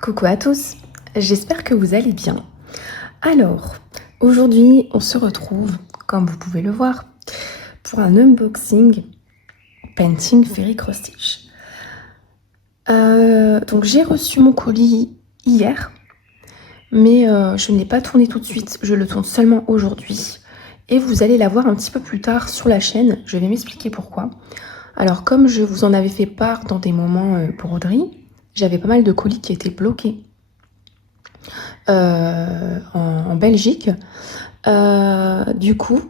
Coucou à tous, j'espère que vous allez bien. Alors, aujourd'hui, on se retrouve, comme vous pouvez le voir, pour un unboxing Painting Fairy Cross Stitch. Donc j'ai reçu mon colis hier, mais je ne l'ai pas tourné tout de suite, je le tourne seulement aujourd'hui. Et vous allez la voir un petit peu plus tard sur la chaîne, je vais m'expliquer pourquoi. Alors comme je vous en avais fait part dans des moments broderie, j'avais pas mal de colis qui étaient bloqués en Belgique. Du coup,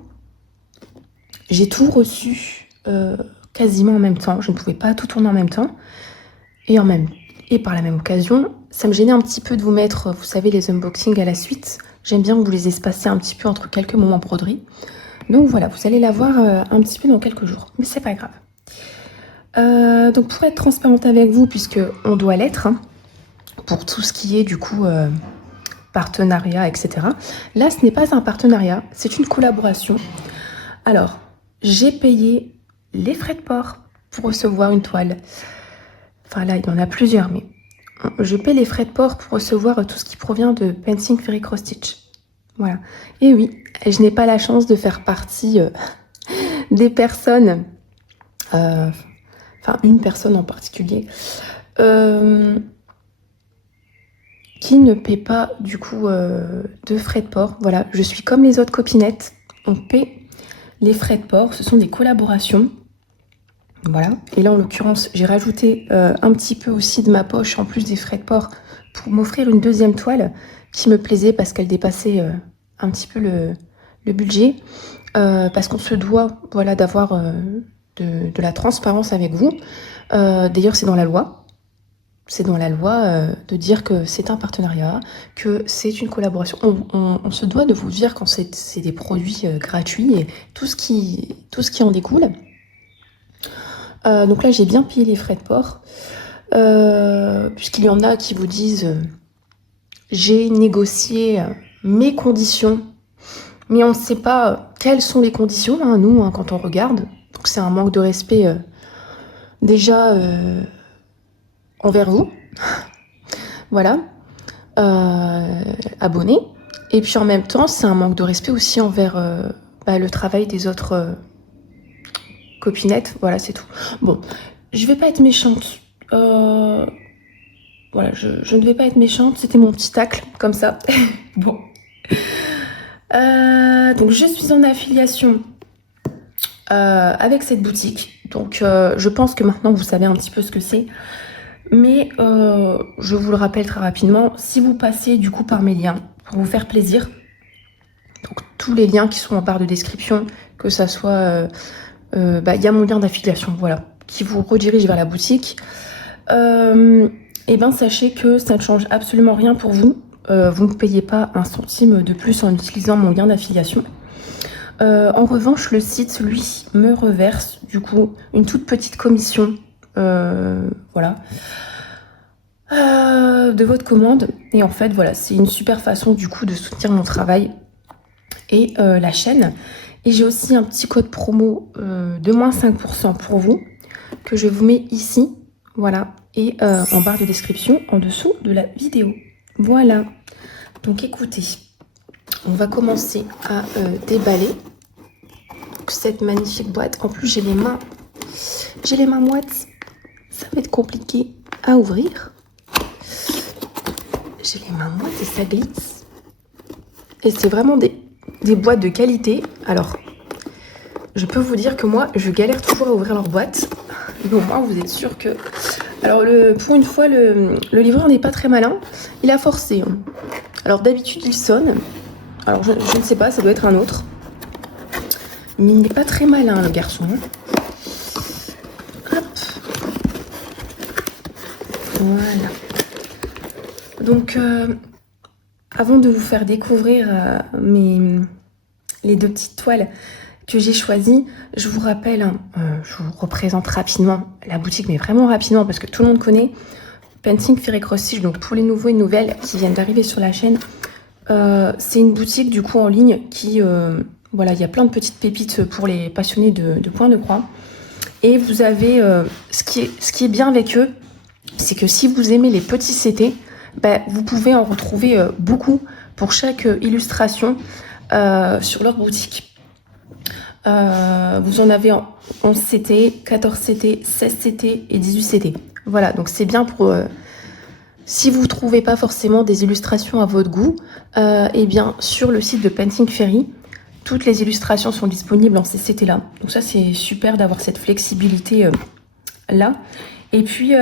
j'ai tout reçu quasiment en même temps. Je ne pouvais pas tout tourner en même temps. Et par la même occasion, ça me gênait un petit peu de vous mettre, vous savez, les unboxings à la suite. J'aime bien vous les espacer un petit peu entre quelques moments broderie. Donc voilà, vous allez la voir un petit peu dans quelques jours. Mais c'est pas grave. Donc pour être transparente avec vous, puisque on doit l'être, hein, pour tout ce qui est du coup partenariat, etc. Là, ce n'est pas un partenariat, c'est une collaboration. Alors, j'ai payé les frais de port pour recevoir une toile. Enfin là, il y en a plusieurs, mais je paie les frais de port pour recevoir tout ce qui provient de Painting Fairy Cross Stitch. Voilà. Et oui, je n'ai pas la chance de faire partie des personnes, enfin une personne en particulier, qui ne paie pas du coup de frais de port. Voilà, je suis comme les autres copinettes, on paie les frais de port, ce sont des collaborations. Voilà, et là en l'occurrence j'ai rajouté un petit peu aussi de ma poche en plus des frais de port pour m'offrir une deuxième toile qui me plaisait parce qu'elle dépassait un petit peu le budget, parce qu'on se doit, voilà, d'avoir de la transparence avec vous. D'ailleurs c'est dans la loi. C'est dans la loi de dire que c'est un partenariat, que c'est une collaboration. On se doit de vous dire quand c'est des produits gratuits et tout ce qui en découle. Donc là, j'ai bien payé les frais de port, puisqu'il y en a qui vous disent j'ai négocié mes conditions, mais on ne sait pas quelles sont les conditions, hein, nous, hein, quand on regarde. Donc c'est un manque de respect déjà envers vous, voilà, abonnés. Et puis en même temps, c'est un manque de respect aussi envers le travail des autres copinettes. Voilà, c'est tout. Bon, je vais pas être méchante. Voilà, je ne vais pas être méchante. C'était mon petit tacle, comme ça. Bon. Donc je suis en affiliation avec cette boutique. Donc je pense que maintenant vous savez un petit peu ce que c'est. Mais je vous le rappelle très rapidement, si vous passez du coup par mes liens, pour vous faire plaisir, donc tous les liens qui sont en barre de description, que ça soit, y a mon lien d'affiliation, voilà, qui vous redirige vers la boutique, et ben sachez que ça ne change absolument rien pour vous. Vous ne payez pas un centime de plus en utilisant mon lien d'affiliation. En revanche, le site, lui, me reverse du coup une toute petite commission, voilà, de votre commande. Et en fait, voilà, c'est une super façon du coup de soutenir mon travail et la chaîne. Et j'ai aussi un petit code promo de moins 5% pour vous, que je vous mets ici, voilà, et en barre de description en dessous de la vidéo. Voilà, donc écoutez, on va commencer à déballer cette magnifique boîte. En plus, j'ai les mains moites, ça va être compliqué à ouvrir. J'ai les mains moites et ça glisse. Et c'est vraiment des boîtes de qualité. Alors, je peux vous dire que moi, je galère toujours à ouvrir leur boîte. Mais au moins, vous êtes sûr que... Alors, pour une fois, le livreur n'est pas très malin. Il a forcé. Hein. Alors, d'habitude, il sonne. Alors, je ne sais pas, ça doit être un autre. Mais il n'est pas très malin, le garçon. Hop. Voilà. Donc, avant de vous faire découvrir les deux petites toiles que j'ai choisies, je vous rappelle, hein, je vous représente rapidement la boutique, mais vraiment rapidement, parce que tout le monde connaît Painting Fairy Cross Stitch. Donc, pour les nouveaux et nouvelles qui viennent d'arriver sur la chaîne, c'est une boutique du coup en ligne qui... voilà, il y a plein de petites pépites pour les passionnés de point de croix. Et vous avez... ce qui est bien avec eux, c'est que si vous aimez les petits CT, vous pouvez en retrouver beaucoup pour chaque illustration sur leur boutique. Vous en avez en 11 CT, 14 CT, 16 CT et 18 CT. Voilà, donc c'est bien pour... si vous ne trouvez pas forcément des illustrations à votre goût, eh bien sur le site de Painting Fairy, toutes les illustrations sont disponibles en ces CT-là. Donc ça, c'est super d'avoir cette flexibilité là. Et puis,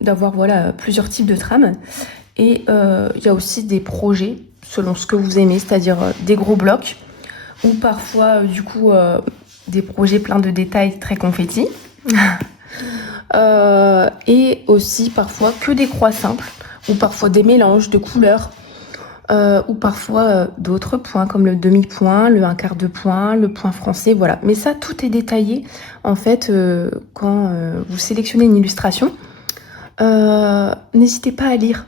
d'avoir voilà, plusieurs types de trames. Et il y a aussi des projets selon ce que vous aimez, c'est-à-dire des gros blocs ou parfois du coup des projets pleins de détails très confettis. Et aussi parfois que des croix simples ou parfois des mélanges de couleurs ou parfois d'autres points comme le demi-point, le un quart de point, le point français, voilà. Mais ça, tout est détaillé en fait quand vous sélectionnez une illustration. N'hésitez pas à lire.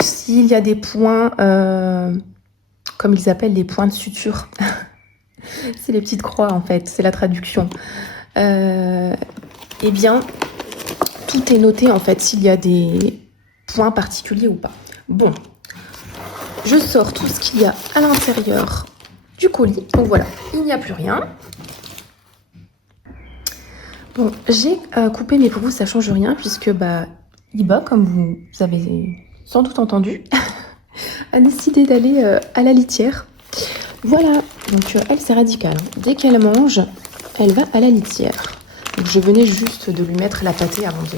S'il y a des points, comme ils appellent les points de suture, c'est les petites croix en fait, c'est la traduction. Eh bien, tout est noté en fait, s'il y a des points particuliers ou pas. Bon, je sors tout ce qu'il y a à l'intérieur du colis. Donc voilà, il n'y a plus rien. Bon, j'ai coupé, mais pour vous, ça change rien puisque Iba, comme vous avez sans doute entendu, a décidé d'aller à la litière. Voilà, donc elle, c'est radical. Dès qu'elle mange, elle va à la litière. Donc je venais juste de lui mettre la pâtée avant de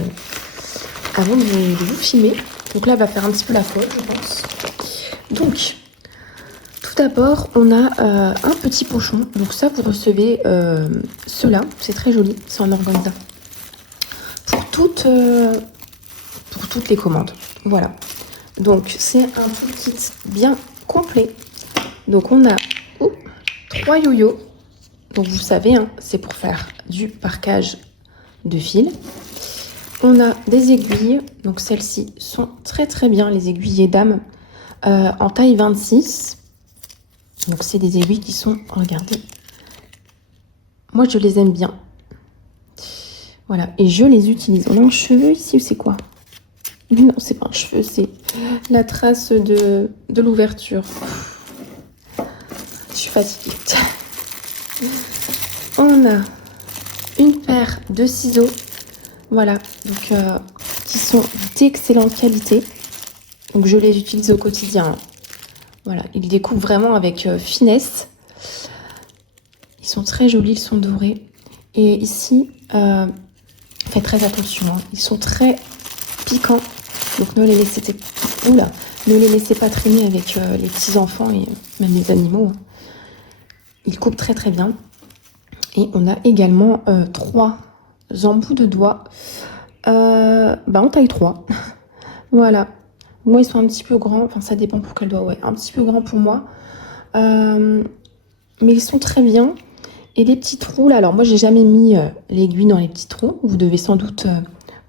vous filmer. Donc là, elle va faire un petit peu la folle, je pense. Donc, tout d'abord, on a un petit pochon. Donc ça, vous recevez cela. C'est très joli, c'est en organza. Pour toutes les commandes. Voilà. Donc, c'est un toolkit bien complet. Donc, on a 3 yo-yo. Donc, vous savez, hein, c'est pour faire du parquage de fil. On a des aiguilles. Donc, celles-ci sont très très bien, les aiguilles dames, en taille 26. Donc, c'est des aiguilles qui sont, regardez, moi, je les aime bien. Voilà, et je les utilise. On a un cheveu ici ou c'est quoi? Mais non, c'est pas un cheveu, c'est la trace de l'ouverture. Je suis fatiguée. On a une paire de ciseaux, voilà, donc qui sont d'excellente qualité. Donc je les utilise au quotidien. Voilà, ils découpent vraiment avec finesse. Ils sont très jolis, ils sont dorés. Et ici, faites très attention, hein, ils sont très piquants. Donc ne les laissez pas traîner avec les petits enfants et même les animaux. Ils coupent très très bien. Et on a également 3 embouts de doigts en taille 3. Voilà. Moi, ils sont un petit peu grands. Enfin, ça dépend pour quel doigt. Ouais, un petit peu grand pour moi. Mais ils sont très bien. Et les petits trous, là. Alors, moi, j'ai jamais mis l'aiguille dans les petits trous. Vous devez sans doute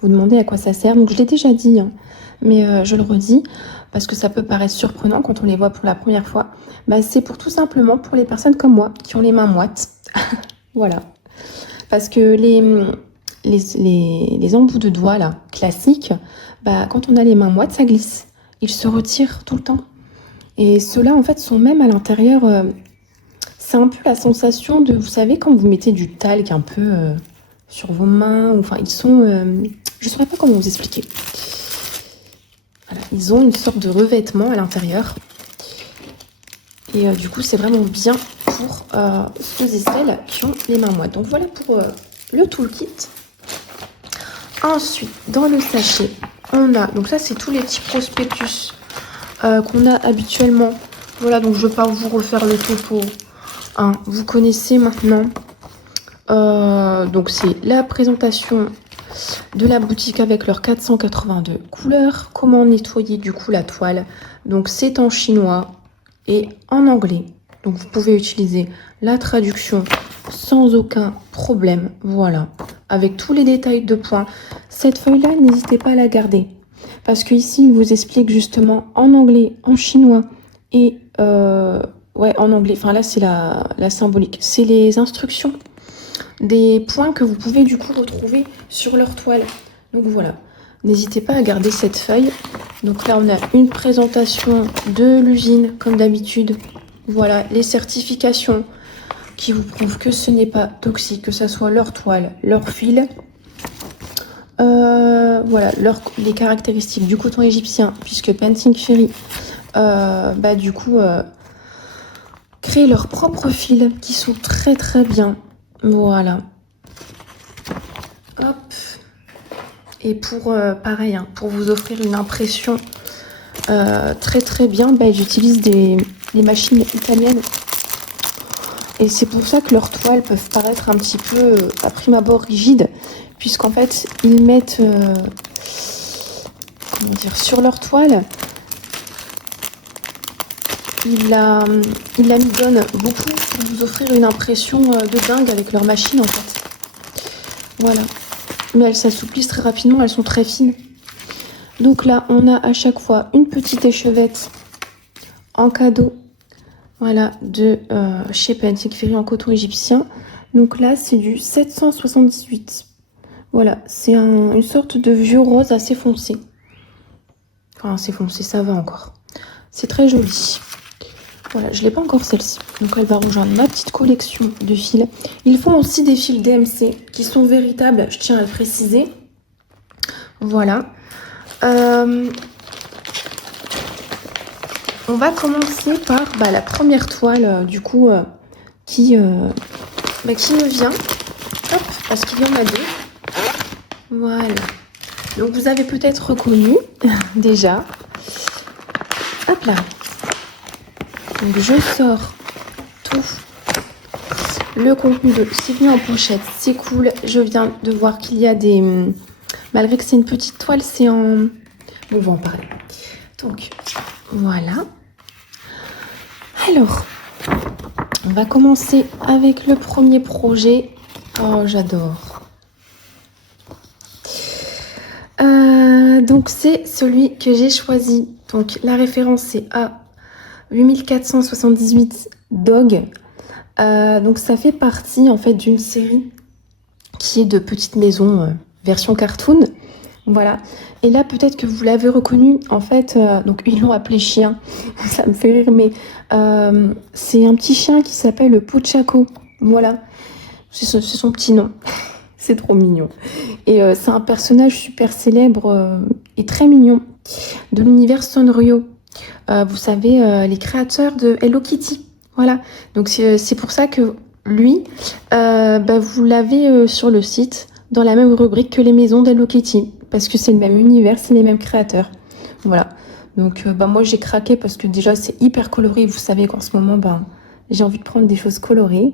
vous demander à quoi ça sert. Donc, je l'ai déjà dit, hein, mais je le redis. Parce que ça peut paraître surprenant quand on les voit pour la première fois. C'est tout simplement pour les personnes comme moi qui ont les mains moites. Voilà. Parce que les embouts de doigts là, classiques, quand on a les mains moites, ça glisse. Ils se retirent tout le temps. Et ceux-là, en fait, sont même à l'intérieur. C'est un peu la sensation de, vous savez, quand vous mettez du talc un peu sur vos mains. Enfin, ils sont... je ne saurais pas comment vous expliquer. Voilà, ils ont une sorte de revêtement à l'intérieur. Et du coup, c'est vraiment bien pour ceux et celles qui ont les mains moites. Donc voilà pour le toolkit. Ensuite, dans le sachet, on a... Donc ça, c'est tous les petits prospectus qu'on a habituellement. Voilà, donc je ne vais pas vous refaire le topo. Hein, vous connaissez maintenant. Donc c'est la présentation de la boutique avec leurs 482 couleurs. Comment nettoyer du coup la toile. Donc c'est en chinois et en anglais. Donc vous pouvez utiliser la traduction sans aucun problème. Voilà, avec tous les détails de points. Cette feuille-là, n'hésitez pas à la garder. Parce qu'ici, il vous explique justement en anglais, en chinois et... en anglais. Enfin là, c'est la symbolique. C'est les instructions des points que vous pouvez du coup retrouver sur leur toile. Donc voilà. n'hésitez pas à garder cette feuille. Donc là, on a une présentation de l'usine, comme d'habitude. Voilà, les certifications qui vous prouvent que ce n'est pas toxique, que ce soit leur toile, leur fil. Voilà, les caractéristiques du coton égyptien, puisque Painting Ferry, du coup, créent leurs propres fils qui sont très très bien. Voilà. Hop. Et pour, pareil, hein, pour vous offrir une impression très très bien, j'utilise des machines italiennes. Et c'est pour ça que leurs toiles peuvent paraître un petit peu, à prime abord, rigides, puisqu'en fait, ils mettent, comment dire, sur leur toile, ils l'amidonnent beaucoup pour vous offrir une impression de dingue avec leur machine, en fait. Voilà. Mais elles s'assouplissent très rapidement, elles sont très fines. Donc là, on a à chaque fois une petite échevette en cadeau. Voilà, de chez Painting Ferry en coton égyptien. Donc là, c'est du 778. Voilà, c'est une sorte de vieux rose assez foncé. Enfin, assez foncé, ça va encore. C'est très joli. Voilà, je ne l'ai pas encore celle-ci. Donc elle va rejoindre ma petite collection de fils. Ils font aussi des fils DMC qui sont véritables, je tiens à le préciser. Voilà. On va commencer par la première toile, du coup, qui me vient. Hop, parce qu'il y en a deux. Voilà. Donc, vous avez peut-être reconnu, déjà. Hop là. Donc, je sors tout le contenu de... C'est venu en pochette, c'est cool. Je viens de voir qu'il y a des... Malgré que c'est une petite toile, c'est en... On va en parler. Donc, voilà. Alors, on va commencer avec le premier projet. Oh, j'adore. Donc, c'est celui que j'ai choisi. Donc, la référence, c'est A8478 Dog. Donc, ça fait partie, en fait, d'une série qui est de petites maisons version cartoon. Voilà. Et là, peut-être que vous l'avez reconnu. En fait, donc ils l'ont appelé chien. Ça me fait rire, mais c'est un petit chien qui s'appelle le Pochaco. Voilà. C'est son petit nom. C'est trop mignon. Et c'est un personnage super célèbre et très mignon de l'univers Sanrio. Vous savez, les créateurs de Hello Kitty. Voilà. Donc, c'est pour ça que lui, vous l'avez sur le site dans la même rubrique que les maisons d'Hello Kitty. Parce que c'est le même univers, c'est les mêmes créateurs. Voilà. Donc, moi, j'ai craqué parce que déjà, c'est hyper coloré. Vous savez qu'en ce moment, j'ai envie de prendre des choses colorées.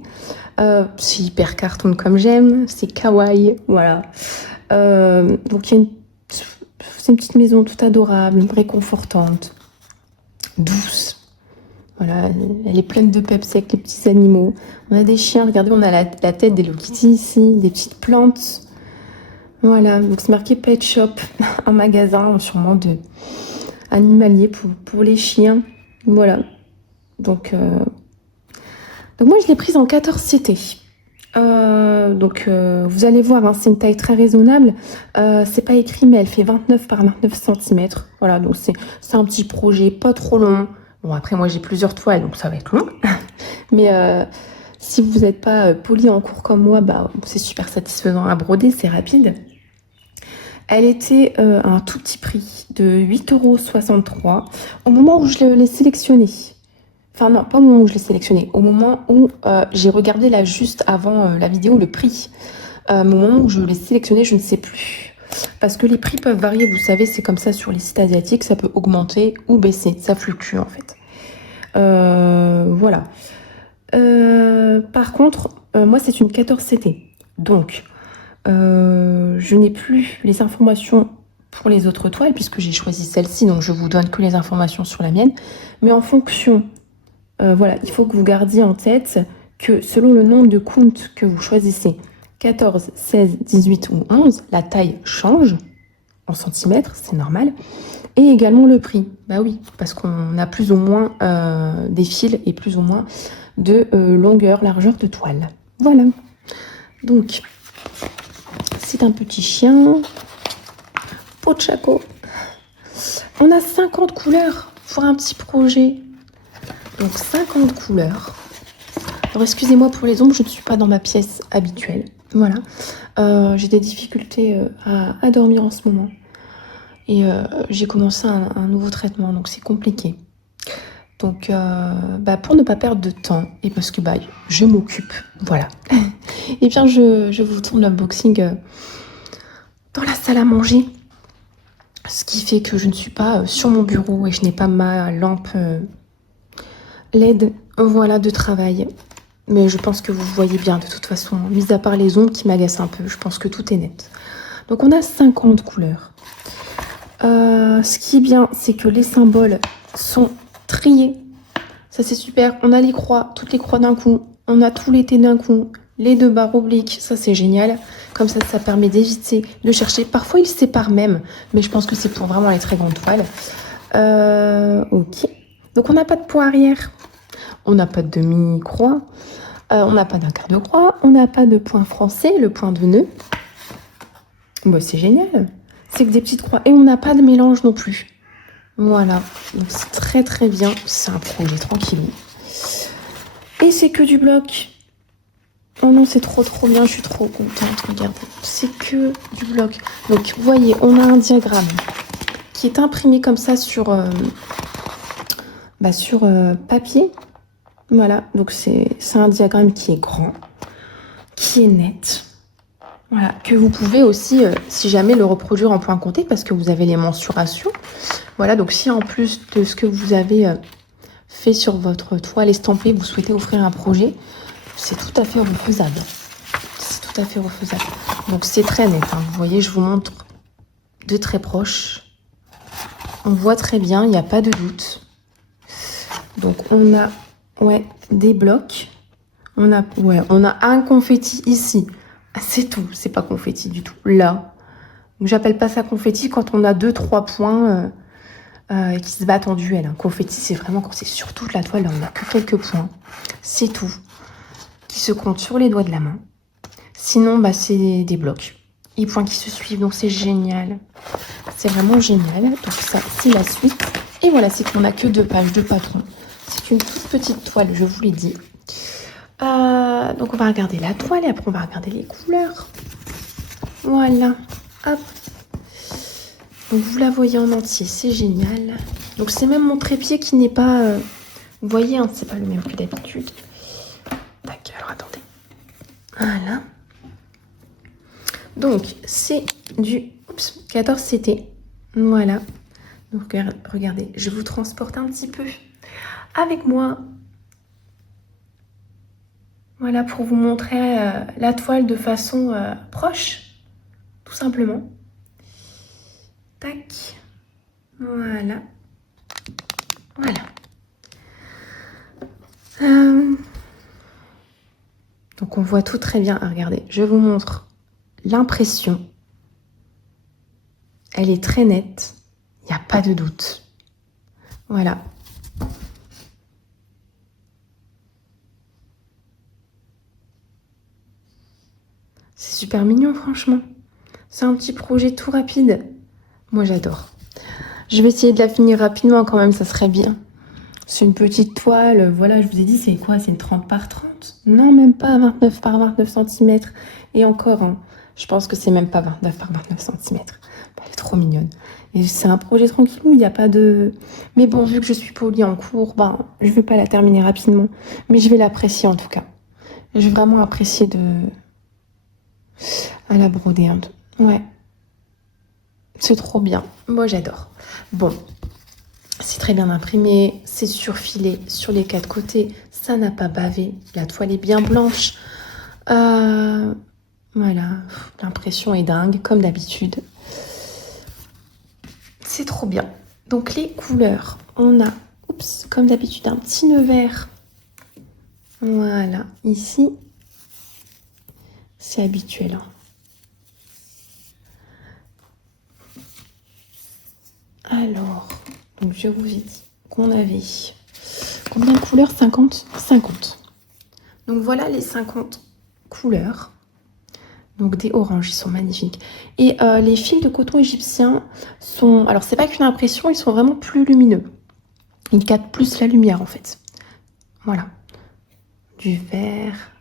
C'est hyper cartoon comme j'aime. C'est kawaii. Voilà. Donc, c'est une petite maison toute adorable, réconfortante, douce. Voilà. Elle est pleine de peps avec les petits animaux. On a des chiens. Regardez, on a la tête d'Hello Kitty ici. Des petites plantes. Voilà, donc c'est marqué Pet Shop, un magasin sûrement de animalier pour les chiens. Voilà. Donc moi je l'ai prise en 14 CT. Vous allez voir, hein, c'est une taille très raisonnable. C'est pas écrit, mais elle fait 29 par 29 cm. Voilà, donc c'est un petit projet pas trop long. Bon, après moi j'ai plusieurs toiles, donc ça va être long. Mais si vous n'êtes pas poli en cours comme moi, c'est super satisfaisant à broder, c'est rapide. Elle était à un tout petit prix de 8,63 € au moment où je l'ai sélectionnée. Enfin non, pas au moment où je l'ai sélectionnée, au moment où j'ai regardé là juste avant la vidéo le prix. Au moment où je l'ai sélectionnée, je ne sais plus. Parce que les prix peuvent varier, vous savez, c'est comme ça sur les sites asiatiques, ça peut augmenter ou baisser, ça fluctue en fait. Voilà. Par contre, moi c'est une 14 CT. Donc, je n'ai plus les informations pour les autres toiles puisque j'ai choisi celle-ci, donc je vous donne que les informations sur la mienne. Mais en fonction, voilà, il faut que vous gardiez en tête que selon le nombre de counts que vous choisissez, 14, 16, 18 ou 11, la taille change en centimètres, c'est normal. Et également le prix. Bah oui, parce qu'on a plus ou moins des fils et plus ou moins de longueur, largeur de toile. Voilà. Donc, c'est un petit chien trop de chaco. On a 50 couleurs pour un petit projet. Donc 50 couleurs. Alors excusez-moi pour les ombres, je ne suis pas dans ma pièce habituelle. Voilà. J'ai des difficultés à dormir en ce moment. Et j'ai commencé un nouveau traitement, donc c'est compliqué. Donc pour ne pas perdre de temps, et parce que je m'occupe, voilà. Et bien je vous tourne l'unboxing dans la salle à manger. Ce qui fait que je ne suis pas sur mon bureau et je n'ai pas ma lampe LED, voilà, de travail. Mais je pense que vous voyez bien de toute façon, mis à part les ombres qui m'agacent un peu, je pense que tout est net. Donc on a 50 couleurs. Ce qui est bien, c'est que les symboles sont triés. Ça c'est super. On a les croix, toutes les croix d'un coup. On a tous les T d'un coup. Les 2 barres obliques, ça c'est génial. Comme ça permet d'éviter de chercher. Parfois ils se séparent même, mais je pense que c'est pour vraiment les très grandes toiles. Ok. Donc on n'a pas de point arrière. On n'a pas de demi-croix. On n'a pas d'un quart de croix. On n'a pas de point français, le point de nœud. C'est génial. C'est que des petites croix. Et on n'a pas de mélange non plus. Voilà. Donc c'est très très bien. C'est un projet tranquille. Et c'est que du bloc. Oh non, c'est trop bien. Je suis trop contente. Regardez. C'est que du bloc. Donc vous voyez, on a un diagramme qui est imprimé comme ça sur papier. Voilà. Donc c'est un diagramme qui est grand, qui est net. Voilà, que vous pouvez aussi, si jamais, le reproduire en point compté parce que vous avez les mensurations. Voilà, donc si en plus de ce que vous avez fait sur votre toile estampée, vous souhaitez offrir un projet, c'est tout à fait refaisable. C'est tout à fait refaisable. Donc c'est très net, hein. Vous voyez, je vous montre de très proche. On voit très bien, il n'y a pas de doute. Donc on a des blocs. On a un confetti ici. C'est tout, c'est pas confetti du tout. Là, j'appelle pas ça confetti quand on a 2-3 points qui se battent en duel. Hein. Confetti, c'est vraiment quand c'est sur toute la toile, là, on n'a que quelques points. C'est tout. Qui se comptent sur les doigts de la main. Sinon, c'est des blocs. Les points qui se suivent, donc c'est génial. C'est vraiment génial. Donc ça, c'est la suite. Et voilà, c'est qu'on n'a que 2 pages de patron. C'est une toute petite toile, je vous l'ai dit. Donc on va regarder la toile et après on va regarder les couleurs. Voilà, hop. Donc vous la voyez en entier, c'est génial. Donc c'est même mon trépied qui n'est pas... vous voyez, hein, c'est pas le même que d'habitude. Tac, alors attendez. Voilà. Donc c'est du 14 CT. Voilà. Donc regardez, je vous transporte un petit peu avec moi. Voilà, pour vous montrer la toile de façon proche, tout simplement. Tac. Voilà. Voilà. Donc on voit tout très bien. Ah, regardez, je vous montre l'impression. Elle est très nette. Il n'y a pas de doute. Voilà. C'est super mignon, franchement. C'est un petit projet tout rapide. Moi, j'adore. Je vais essayer de la finir rapidement quand même, ça serait bien. C'est une petite toile. Voilà, je vous ai dit, c'est quoi? C'est une 30 par 30? Non, même pas 29 par 29 cm. Et encore, hein, je pense que c'est même pas 29 par 29 cm. Elle est trop mignonne. Et c'est un projet tranquillou, il n'y a pas de... Mais bon, vu que je suis polie en cours, je ne vais pas la terminer rapidement. Mais je vais l'apprécier en tout cas. Je vais vraiment apprécier à la broder. Hein. Ouais. C'est trop bien. Moi, j'adore. Bon. C'est très bien imprimé. C'est surfilé sur les 4 côtés. Ça n'a pas bavé. La toile est bien blanche. Voilà. L'impression est dingue, comme d'habitude. C'est trop bien. Donc, les couleurs. On a, comme d'habitude, un petit nœud vert. Voilà. Ici, c'est habituel. Hein. Alors, donc je vous ai dit qu'on avait combien de couleurs? 50. Donc voilà les 50 couleurs. Donc des oranges, ils sont magnifiques. Et les fils de coton égyptien sont... Alors c'est pas qu'une impression, ils sont vraiment plus lumineux. Ils captent plus la lumière en fait. Voilà. Du vert,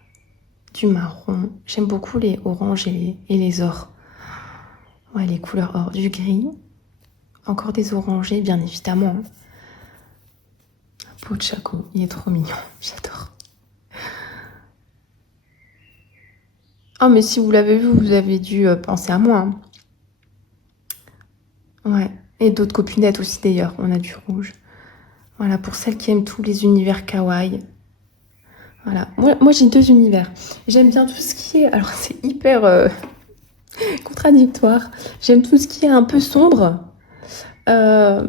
du marron. J'aime beaucoup les oranges et les ors. Ouais, les couleurs or. Du gris. Encore des orangés, bien évidemment. Peau de chaco, il est trop mignon. J'adore. Oh, mais si vous l'avez vu, vous avez dû penser à moi. Hein. Ouais. Et d'autres copinettes aussi d'ailleurs. On a du rouge. Voilà, pour celles qui aiment tous les univers kawaii. Voilà. Moi j'ai 2 univers. J'aime bien tout ce qui est... Alors, c'est hyper contradictoire. J'aime tout ce qui est un peu sombre. Ouais,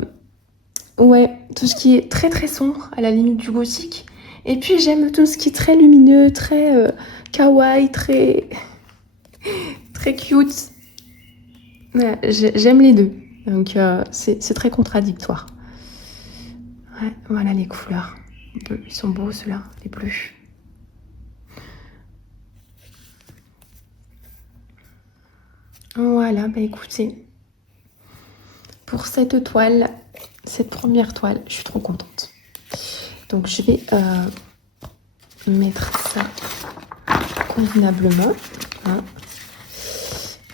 tout ce qui est très très sombre, à la limite du gothique. Et puis, j'aime tout ce qui est très lumineux, très kawaii, très cute. Ouais, j'aime les deux. Donc, c'est très contradictoire. Ouais, voilà les couleurs. Ils sont beaux ceux-là, les bleus. Voilà, bah écoutez, pour cette toile, cette première toile, je suis trop contente. Donc je vais mettre ça convenablement. Hein.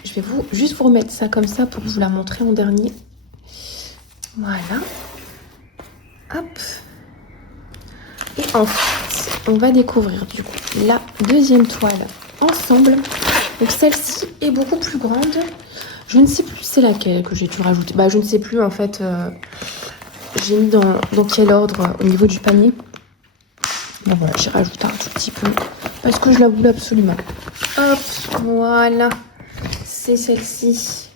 Je vais juste vous remettre ça comme ça pour vous la montrer en dernier. Voilà. Hop. Et ensuite, on va découvrir du coup la deuxième toile ensemble. Donc celle-ci est beaucoup plus grande. Je ne sais plus c'est laquelle que j'ai dû rajouter. Bah je ne sais plus en fait. J'ai mis dans quel ordre au niveau du panier. Bon voilà, j'ai rajouté un tout petit peu parce que je la voulais absolument. Hop, voilà. C'est celle-ci.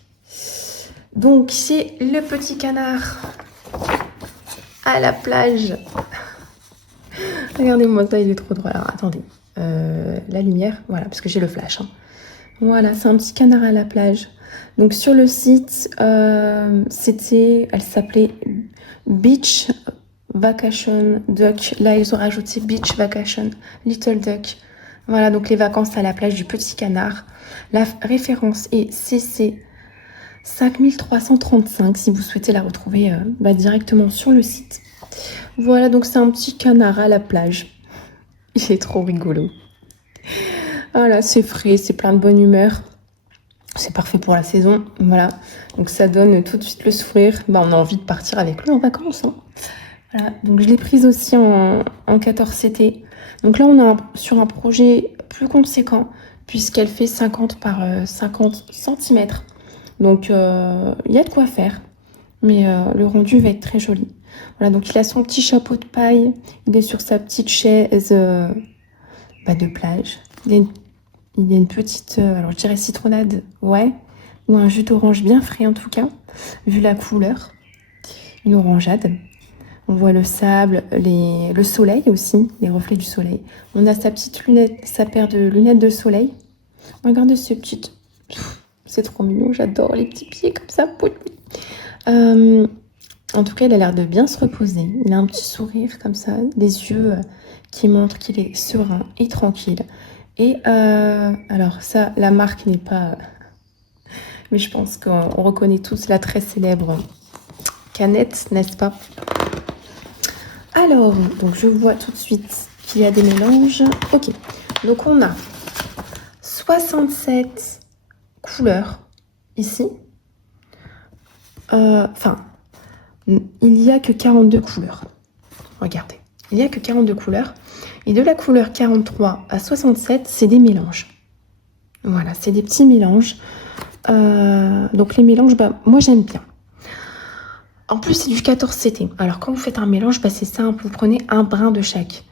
Donc c'est le petit canard à la plage. Regardez-moi ça, il est trop drôle. Alors attendez, la lumière, voilà, parce que j'ai le flash. Hein. Voilà, c'est un petit canard à la plage. Donc sur le site, elle s'appelait Beach Vacation Duck. Là, ils ont rajouté Beach Vacation Little Duck. Voilà, donc les vacances à la plage du petit canard. La référence est CC 5335 si vous souhaitez la retrouver directement sur le site. Voilà, donc c'est un petit canard à la plage. Il est trop rigolo. Voilà, c'est frais, c'est plein de bonne humeur. C'est parfait pour la saison. Voilà, donc ça donne tout de suite le sourire. Bah, on a envie de partir avec lui en vacances. Hein. Voilà, donc je l'ai prise aussi en 14CT. Donc là, on est sur un projet plus conséquent puisqu'elle fait 50 par 50 cm. Donc, il y a de quoi faire. Mais le rendu va être très joli. Voilà, donc il a son petit chapeau de paille. Il est sur sa petite chaise de plage. Il y a une petite, alors je dirais citronnade, ouais. Ou un jus d'orange bien frais en tout cas, vu la couleur. Une orangeade. On voit le sable, le soleil aussi, les reflets du soleil. On a sa petite lunette, sa paire de lunettes de soleil. Regardez ces petites... C'est trop mignon, j'adore les petits pieds comme ça. En tout cas, il a l'air de bien se reposer. Il a un petit sourire comme ça, des yeux qui montrent qu'il est serein et tranquille. Et alors ça, la marque n'est pas... Mais je pense qu'on reconnaît tous la très célèbre canette, n'est-ce pas? Alors, donc je vois tout de suite qu'il y a des mélanges. Ok, donc on a 67 couleurs ici. Enfin, il n'y a que 42 couleurs. Regardez, il n'y a que 42 couleurs. Et de la couleur 43 à 67, c'est des mélanges. Voilà, c'est des petits mélanges. Donc les mélanges, moi j'aime bien. En plus, c'est du 14CT. Alors quand vous faites un mélange, c'est simple. Vous prenez un brin de chaque.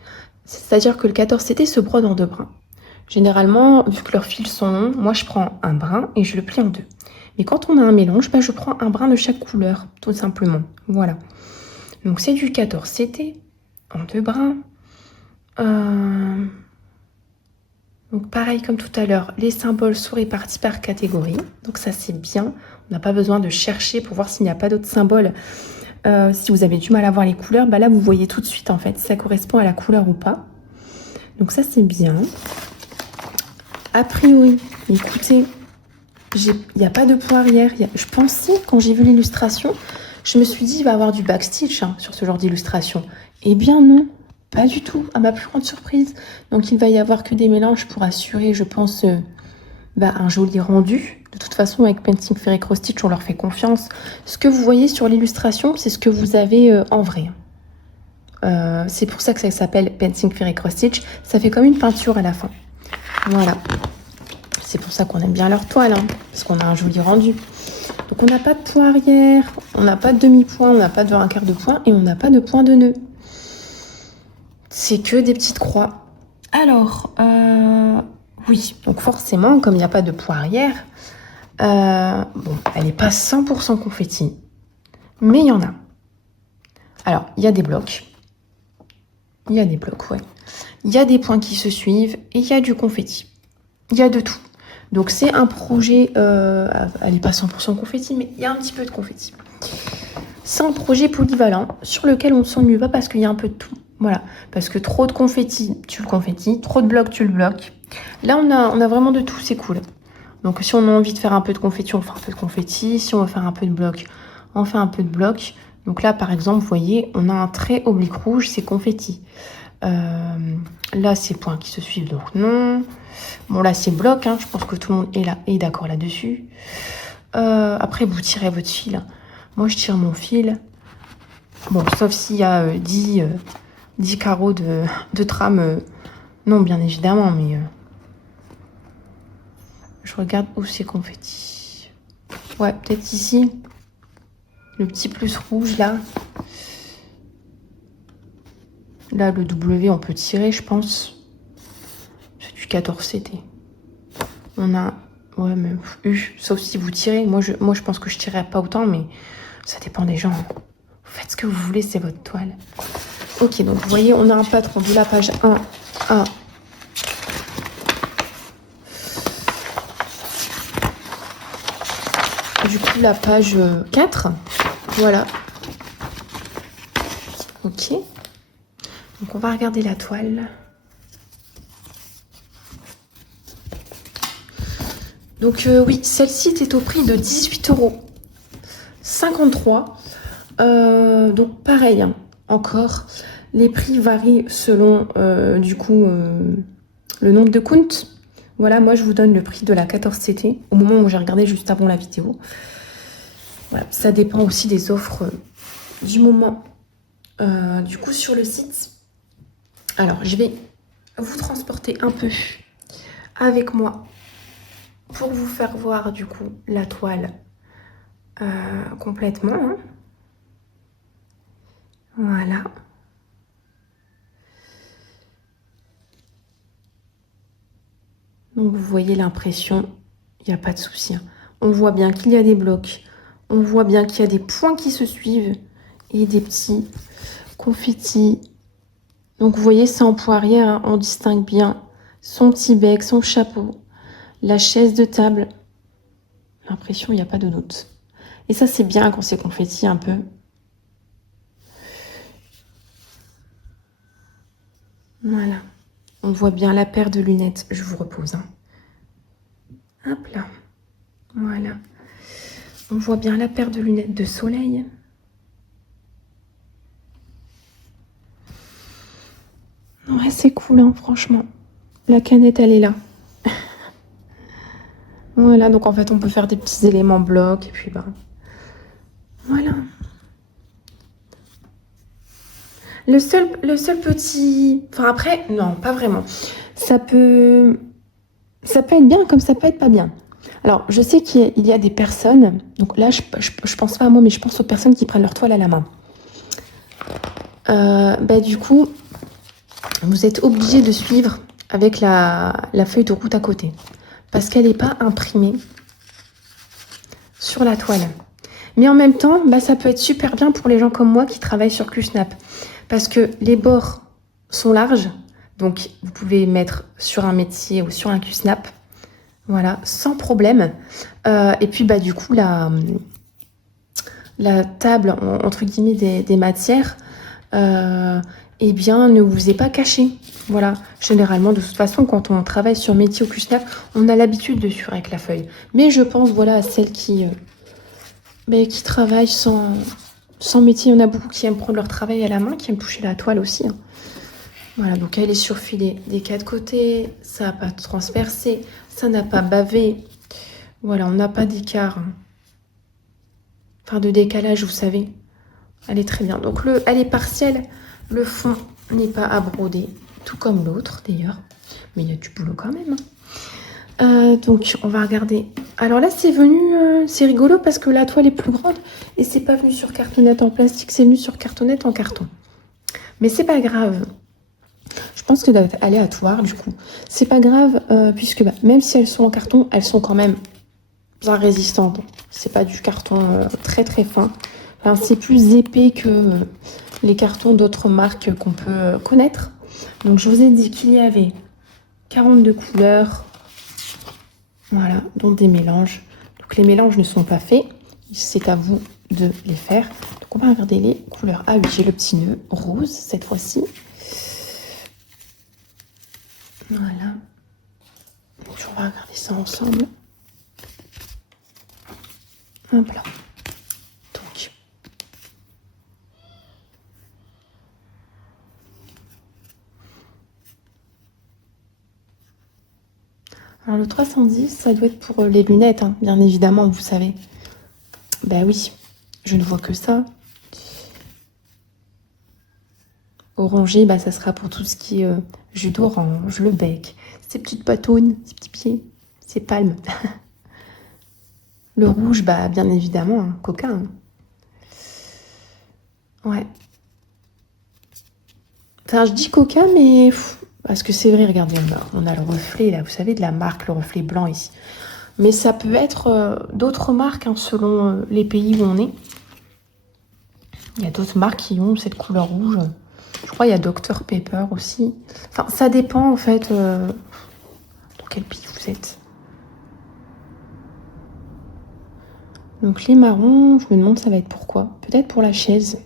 C'est-à-dire que le 14CT se brode en 2 brins. Généralement, vu que leurs fils sont longs, moi je prends un brin et je le plie en 2. Mais quand on a un mélange, je prends un brin de chaque couleur, tout simplement. Voilà. Donc c'est du 14CT en 2 brins. Donc pareil comme tout à l'heure, les symboles sont répartis par catégorie. Donc ça c'est bien. On n'a pas besoin de chercher pour voir s'il n'y a pas d'autres symboles. Si vous avez du mal à voir les couleurs, là vous voyez tout de suite en fait si ça correspond à la couleur ou pas. Donc ça c'est bien. A priori, écoutez, il n'y a pas de point arrière. Je pensais, quand j'ai vu l'illustration, je me suis dit, il va y avoir du backstitch sur ce genre d'illustration. Eh bien non, pas du tout, à ma plus grande surprise. Donc il va y avoir que des mélanges pour assurer, je pense, un joli rendu. De toute façon, avec Painting Fairy Cross Stitch, on leur fait confiance. Ce que vous voyez sur l'illustration, c'est ce que vous avez en vrai. C'est pour ça que ça s'appelle Painting Fairy Cross Stitch. Ça fait comme une peinture à la fin. Voilà. C'est pour ça qu'on aime bien leur toile, parce qu'on a un joli rendu. Donc on n'a pas de point arrière, on n'a pas de demi-point, on n'a pas de un quart de point et on n'a pas de point de nœud. C'est que des petites croix. Alors, oui, donc forcément, comme il n'y a pas de point arrière, bon, elle n'est pas 100% confetti, mais il y en a. Alors, il y a des blocs. Il y a des blocs, ouais. Il y a des points qui se suivent et il y a du confetti. Il y a de tout. Donc c'est un projet, elle n'est pas 100% confetti, mais il y a un petit peu de confetti. C'est un projet polyvalent sur lequel on ne s'ennuie pas parce qu'il y a un peu de tout. Voilà, parce que trop de confetti, tu le confettis, trop de blocs, tu le bloques. Là, on a vraiment de tout, c'est cool. Donc si on a envie de faire un peu de confetti, on fait un peu de confetti. Si on veut faire un peu de blocs, on fait un peu de blocs. Donc là, par exemple, vous voyez, on a un trait oblique rouge, c'est confetti. Là, c'est points qui se suivent, donc non. Bon, là, c'est bloc, je pense que tout le monde est d'accord là-dessus. Après, vous tirez votre fil. Moi, je tire mon fil. Bon, sauf s'il y a 10 carreaux de trame. Non, bien évidemment, mais... je regarde où c'est confetti. Ouais, peut-être ici. Le petit plus rouge, là. Là, le W, on peut tirer, je pense. C'est du 14CT. On a... Ouais, mais... sauf si vous tirez. Moi, je pense que je tirerai pas autant, mais ça dépend des gens. Vous faites ce que vous voulez, c'est votre toile. Ok, donc vous voyez, on a un patron de la page 1 à... du coup, la page 4. Voilà. Ok. Donc, on va regarder la toile. Donc, oui, celle-ci était au prix de 18,53 €. Donc, pareil, encore, les prix varient selon, du coup, le nombre de counts. Voilà, moi, je vous donne le prix de la 14CT, au moment où j'ai regardé juste avant la vidéo. Voilà, ça dépend aussi des offres du moment. Du coup, sur le site... Alors, je vais vous transporter un peu avec moi pour vous faire voir, du coup, la toile complètement. Voilà. Donc, vous voyez l'impression, il n'y a pas de souci. On voit bien qu'il y a des blocs. On voit bien qu'il y a des points qui se suivent et des petits confettis. Donc, vous voyez, c'est en point arrière. On distingue bien son petit bec, son chapeau, la chaise de table. L'impression, il n'y a pas de doute. Et ça, c'est bien quand c'est confetti un peu. Voilà. On voit bien la paire de lunettes. Je vous repose. Hop là. Voilà. On voit bien la paire de lunettes de soleil. Ouais, c'est cool, franchement. La canette, elle est là. Voilà, donc en fait, on peut faire des petits éléments blocs. Et puis, voilà. Le seul petit... Enfin, après, non, pas vraiment. Ça peut être bien comme ça peut être pas bien. Alors, je sais qu'il y a des personnes... Donc là, je pense pas à moi, mais je pense aux personnes qui prennent leur toile à la main. Du coup, vous êtes obligé de suivre avec la feuille de route à côté. Parce qu'elle n'est pas imprimée sur la toile. Mais en même temps, ça peut être super bien pour les gens comme moi qui travaillent sur QSnap. Parce que les bords sont larges. Donc, vous pouvez mettre sur un métier ou sur un QSnap. Voilà, sans problème. Et puis, du coup, la table, entre guillemets, des matières, eh bien, ne vous est pas caché. Voilà, généralement, de toute façon, quand on travaille sur métier au Kushner, on a l'habitude de suivre avec la feuille. Mais je pense, voilà, à celles qui travaillent sans métier. Il y en a beaucoup qui aiment prendre leur travail à la main, qui aiment toucher la toile aussi, hein. Voilà, donc elle est surfilée des 4 côtés, ça n'a pas transpercé, ça n'a pas bavé. Voilà, on n'a pas d'écart, hein. Enfin, de décalage, vous savez. Elle est très bien. Donc, elle est partielle. Le fond n'est pas à broder, tout comme l'autre d'ailleurs. Mais il y a du boulot quand même, hein. Donc, on va regarder. Alors là, c'est venu, c'est rigolo parce que la toile est plus grande et c'est pas venu sur cartonnette en plastique, c'est venu sur cartonnette en carton. Mais c'est pas grave. Je pense que ça doit être aléatoire du coup. C'est pas grave puisque même si elles sont en carton, elles sont quand même bien résistantes. C'est pas du carton très très fin. Enfin, c'est plus épais que les cartons d'autres marques qu'on peut connaître. Donc je vous ai dit qu'il y avait 42 couleurs. Voilà, dont des mélanges. Donc les mélanges ne sont pas faits. C'est à vous de les faire. Donc on va regarder les couleurs. Ah oui, j'ai le petit nœud rose cette fois-ci. Voilà. Donc on va regarder ça ensemble. Hop là. Donc. Alors le 310, ça doit être pour les lunettes, hein, bien évidemment, vous savez. Ben oui, je ne vois que ça. Orangé, bah, ça sera pour tout ce qui est jus d'orange, le bec, ces petites patounes, ces petits pieds, ces palmes. Le rouge, bah, bien évidemment, hein, coca, hein. Ouais. Enfin, je dis coca, mais parce que c'est vrai, regardez, on a le reflet, là, vous savez, de la marque, le reflet blanc ici. Mais ça peut être d'autres marques, hein, selon les pays où on est. Il y a d'autres marques qui ont cette couleur rouge. Je crois qu'il y a Dr Pepper aussi. Enfin, ça dépend, en fait, dans quel pays vous êtes. Donc, les marrons, je me demande ça va être pourquoi. Peut-être pour la chaise.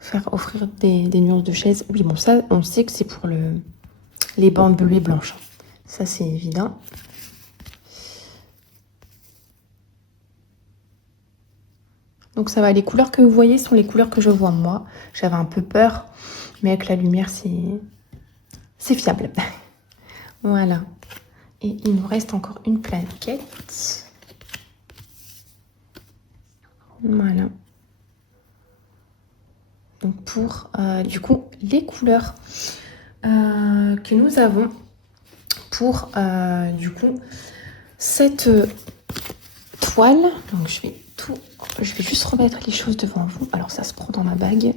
Faire offrir des nuances de chaise. Oui, bon, ça, on sait que c'est pour les bandes bleues et blanches. Ça, c'est évident. Donc ça va, les couleurs que vous voyez sont les couleurs que je vois moi. J'avais un peu peur, mais avec la lumière, c'est fiable. Voilà. Et il nous reste encore une plaquette. Voilà. Donc pour, du coup, les couleurs que nous avons pour, du coup, cette toile. Donc je vais juste remettre les choses devant vous. Alors ça se prend dans ma bague.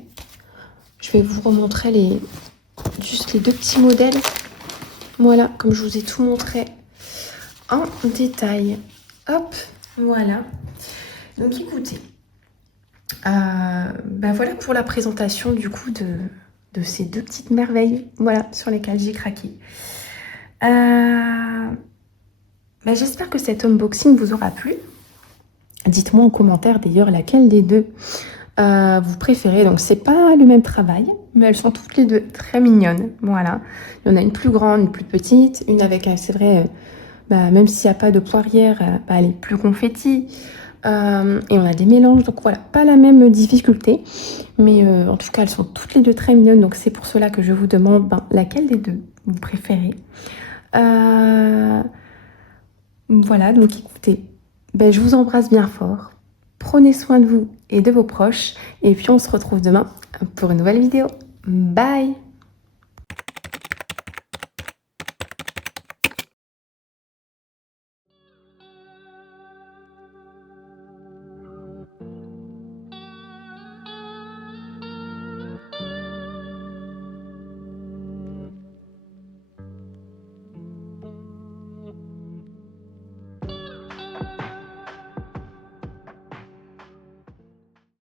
Je vais vous remontrer juste les deux petits modèles. Voilà, comme je vous ai tout montré en détail. Hop, voilà. Donc écoutez, voilà pour la présentation du coup de ces deux petites merveilles, voilà, sur lesquelles j'ai craqué. J'espère que cet unboxing vous aura plu. Dites-moi en commentaire d'ailleurs laquelle des deux vous préférez. Donc c'est pas le même travail, mais elles sont toutes les deux très mignonnes. Voilà, il y en a une plus grande, une plus petite, une avec, c'est vrai, même s'il n'y a pas de poirière, elle est plus confetti. Et on a des mélanges, donc voilà, pas la même difficulté, mais en tout cas elles sont toutes les deux très mignonnes, donc c'est pour cela que je vous demande laquelle des deux vous préférez. Voilà, donc écoutez, je vous embrasse bien fort, prenez soin de vous et de vos proches, et puis on se retrouve demain pour une nouvelle vidéo. Bye!